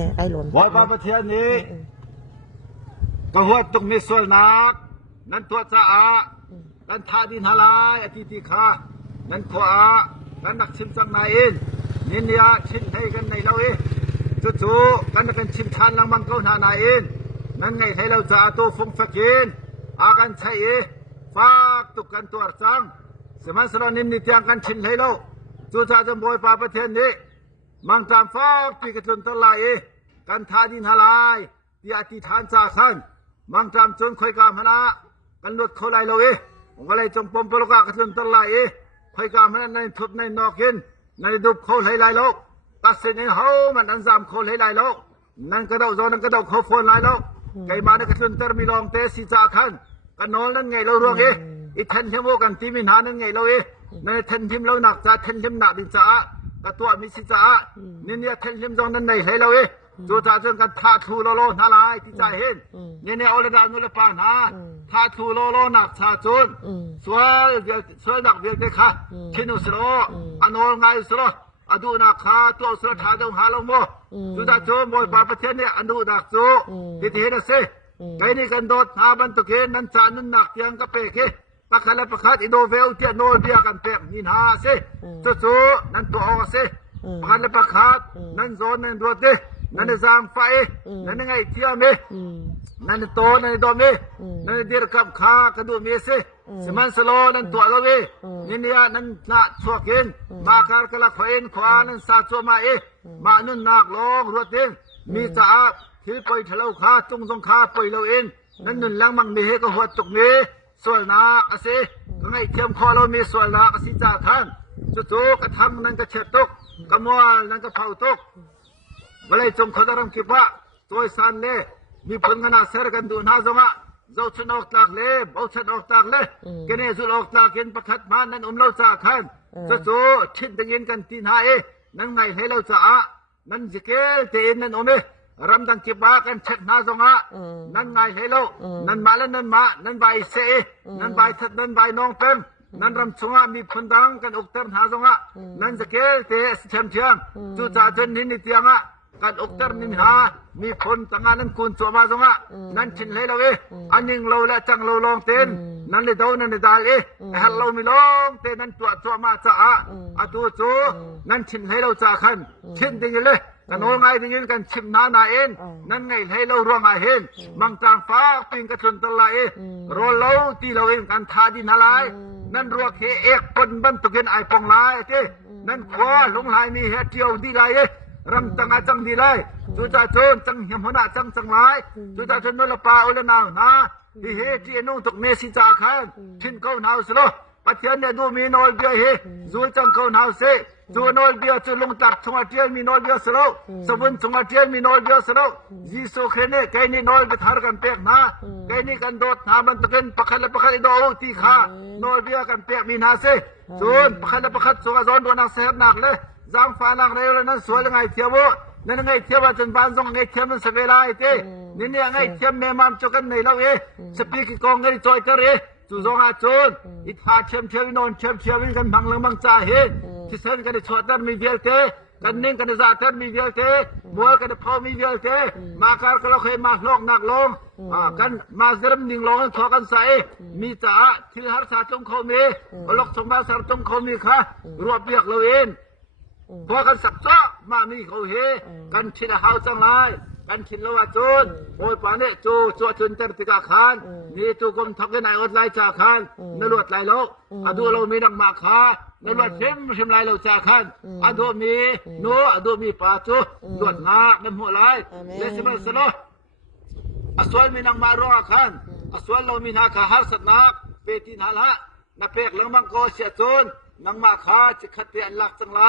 เนี่ยได้หล่นบอยปาประเทศนี้ก็หัวตรงมีส่วนนักนั้นตัวจะอานั้นท่าดินฮาลายอธิติคานั้นขวานั้นนักชิมจังนายเองนินยาชิมให้กันในเราเองจู่ๆกันชิมทานลังมังเกาหนานายเองนั้นไงให้เราจะอาตัวฟงฟักกินอากันใช้ฝากตุกันตัวจังสมัยสลนิมนิตยังกันชิมให้เราจู่ๆจะบอยปาประเทศนี้มังตามฝากปีกจนตลายกันท่าดินฮาลายที่อธิษฐานจากท่านมังตามจนคอยกามนะกันลดเขาไล่เราผมก็เลยจงปมปลกกันจนตลายคอยกามนะในทุบในนอกินในดุบเขาไล่เราตัดสินให้เขามันอันซามเขาไล่เรานั่งกระโดดนั่งกระโดดเขาฟอนไล่เราไก่บ้านกันจนเตอร์มีลองเตสิจากท่านกันนอนนั่นไงเรารวงอีทันเทมโอกันที่มินหานั่นไงเราในทันทิมเราหนักจะทันทิมหนักดิจ้ากระตัวมิสิจ้าเนี่ยทันทิมจงนั่นไหนให้เราจู่ๆจนกันท่าทูโลโลนาลายที่ใจเห็นเนี่ยเอาเลยดาวนุลปานฮะท่าทูโลโลหนักชาจนสวยหนักเวียนเด็กค่ะชินุสโลอันโนไงสโลอดูนักขาตัวสระทาดงหาลงโมจู่ๆจนมวยปาประเทศเนี่ยอันดูนักจูที่เห็นนะสิไงนี่กันโดดหาบันตุเกนันจานันหนักเตียงกระเปกปะคันละปะคัดอินโดเวลเทียโนเบียกันเปกนินหาสิจู่ๆนั่นตัวออกสิปะคันละปะคัดนั่นโซนนั่นรวดดินั่นจางไฟนั่นไงเที่ยวมีนั่นโตนั่นโดมีนั่นเดือดกับขากระดูมีสิสมันสโลนั่นตัวเรานี่เนี่ยนั่นน่าชัวกินมาการกระขวินขวานั่นซาชัวมามานั่นนักลงรถดินมีจ่าที่ไปทะเลขาจงขาไปเราเองนั่นนั่นลังมังมีให้ก็หัวตกนี้ส่วนนักสิก็ไงเทียมคอเรามีส่วนนักสิจ่าท่านจู่ๆกระทำนั่นก็เช็ดตกกระมัวนั่นก็เผาตกเวลาจงขดรำคิดว่าตัวสันเล่มีผลงานเสร็จกันดูน่าจังอ่ะเจ้าฉันออกจากเล่บ่าวฉันออกจากเล่กันเนี่ยสุดออกจากเห็นประคัดมานั่นเราจากขันจู่ๆชิดตึงเงินกันตีนหายนั่นไงให้เราจะนั่นจิเกลเตนนั่นรำดังคิดว่ากันเช็ดน่าจังอ่ะนั่นไงให้เรานั่นมาแล้วนั่นมานั่นใบเสนั่นใบทัดนั่นใบน้องเป็นนั่นรำชงมีผลดังกันอกเติมหาจังอ่ะนั่นจิเกลเตะเชียมจู่ๆจนหินนิดเดียงอ่ะกันอกเติมนินหามีคนต่างนั้นคุณสวมาจังอ่ะนั่นชินให้เราอันยิงเราและจังเราลองเต้นนั่นเลยดาวนั่นเลยดาลฮัลเรามีลองเต้นนั่นตัวมาจ้าตัวจูนั่นชินให้เราจ้าขันชินดิ้งเลยกันโอ้ไงดิ้งกันชิมนาเองนั่นไงให้เรารวมมาเห็นมังจางฟ้าปิงกระชนตะไลรอเราตีเราเองกันทาดินอะไรนั่นรัวเคเอกปนบันตุกินไอปองลายที่นั่นขวาลงลายมีเหตุเดียวดีไรรำจังอาจังดีเลยจู่ๆจนจังเหี่ยมหัวหน้าจังไรจู่ๆจนนลปาอุลนาวนะที่เฮที่นุ่งตกเมสิจ่าขันชินเขาหนาวสโลปัจจัยเนี่ยดูมีนอลเบียเฮจู่จังเขาหนาวเสจู่นอลเบียจู่ลงตัดชงอาเทียนมีนอลเบียสโลสมุนชงอาเทียนมีนอลเบียสโลยิสุเขเนแกนี่นอลไปทาร์กันเปียกนะแกนี่กันโดดหามันตะเกินปักขันปักขันโดตีขานอลเบียกันเปียกมีนาเสจู่ปักขันปักขันสุกาซอนโดนักเสียบหนักเลยจางฟ้านักเรียนนั้นสวยยังไงเทียบนั่นไงเทียบจนบ้านทรงไงเทียบมันเสวลาไอ้เต้นี่เนี่ยไงเทียบแม่มามจกันในเราสปีกกองไงจอยกันจู่จงอาจนอิทาเทียมนอนเทียมกันบังเรื่องบังจ่าเฮที่เส้นกันชดนั้นมีเดียเต้กันนิ่งกันจ่าเต้มีเดียเต้บัวกันพอมีเดียเต้มาการก็เราเคยมาลงหนักลงกันมาเริ่มนิ่งลงขอกันใส่มีจ่าที่หาสาจงเขามีลกสมบัติสาจงเขามีค่ะรวบเบียกเราเองพอกันสับซ้อมามีเขาเฮกันชินหาวจังไรกันชินละว่าโจนโอยป่านเนี่ยโจจนเต็มติกาคานนี่ตัวกรมทักกันไหนอดไล่จ่าคานนรวดไล่โลอดูเรามีดังมาขานรวดชิมไล่เราจ่าคานอดูมีโนอดูมีป่าจูดวดงาน้ำหัวไล่เลสมันสโลอสวลมีนังมาร้องคานอสวลเรามีนาคาหารสัตนักเปตินาละนับเปกหลังมังโกเสียโจนนังมาขาจะขัดเตียนหลักจังไร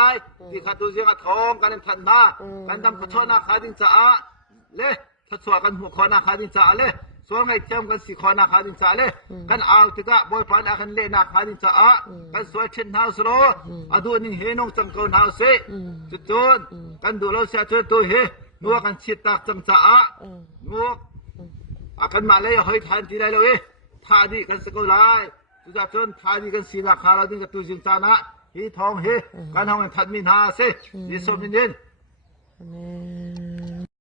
ที่ขัดตัวเสียงทองกันทันนากันดำขชนาขาดินจ่าเล่ถ้าสวกันหัวคอนาขาดินจ่าเล่สวงไงเทียมกันสีคอนาขาดินจ่าเล่กันเอาติกะบอยปานอาคันเล่นาขาดินจ่ากันสวยเช่นเท้าสโลอดูนี่เฮนงจังเกาเท้าเสจุดจนกันดูเราเสียจนตัวเฮนัวกันชิดตักจังจ่านัวอากันมาเลยเฮ้ยทันทีได้เลยท่าดีกันสกุลายจุดจนทาดีกันสีราคาเราดิ้งกับตัวจินจานะฮีทองเฮการทองกันทัดมินหาเสยิสมินิน